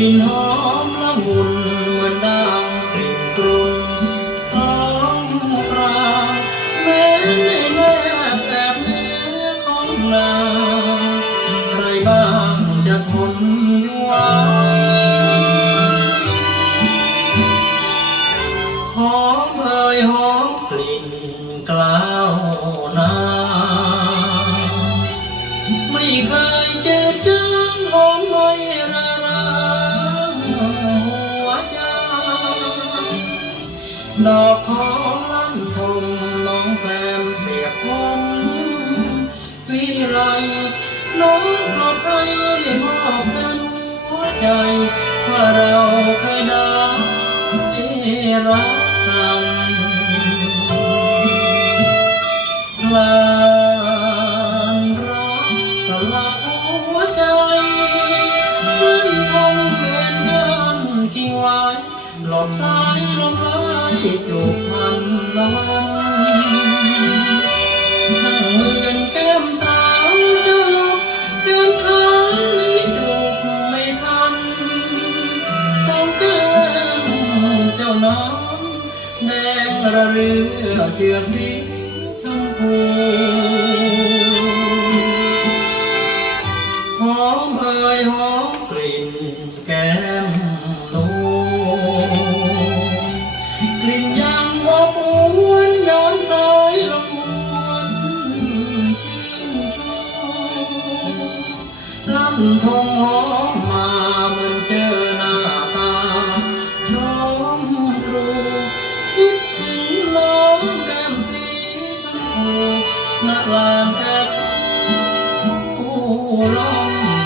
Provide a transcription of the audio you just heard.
ลิ่นหอมละมุนเหมือนดังกลิ่นกรุ่นสองปรางแม้ในแนบแอบเนื้อของนางใครบ้างจะทนอยู่ไหวหอมเอ่ยหอมกลิ่นกล้าวนาไม่เคยเจอจางหอมไม่ระราหัวใจดอกของลั่นทมน้องแซมเสียบผมวิไลน้องปลอดภัยมอบแทนหัวใจว่าเราเคยได้รักกันลานรักสลับหัวใจมันคงเป็นเงินกิ่งไว้หลบสายลมหายจูบพันละวันนั่งเหมือนแก้มสาวเจ้าลบเดินทางนี้จูบไม่ทันสองแก้มเจ้าน้องแดงระเรือเจือสีชมพูหอมเอ่ยหอมกลิ่นแก้มนูกลิ่นยังอบอวนย้อนสายลมวนชื่นชมลำทงหอมมาเหมือนเจอหน้าตาน้องตรูคิดถึงน้องแก้มสีชมพูณลานแอบผู้ล้อม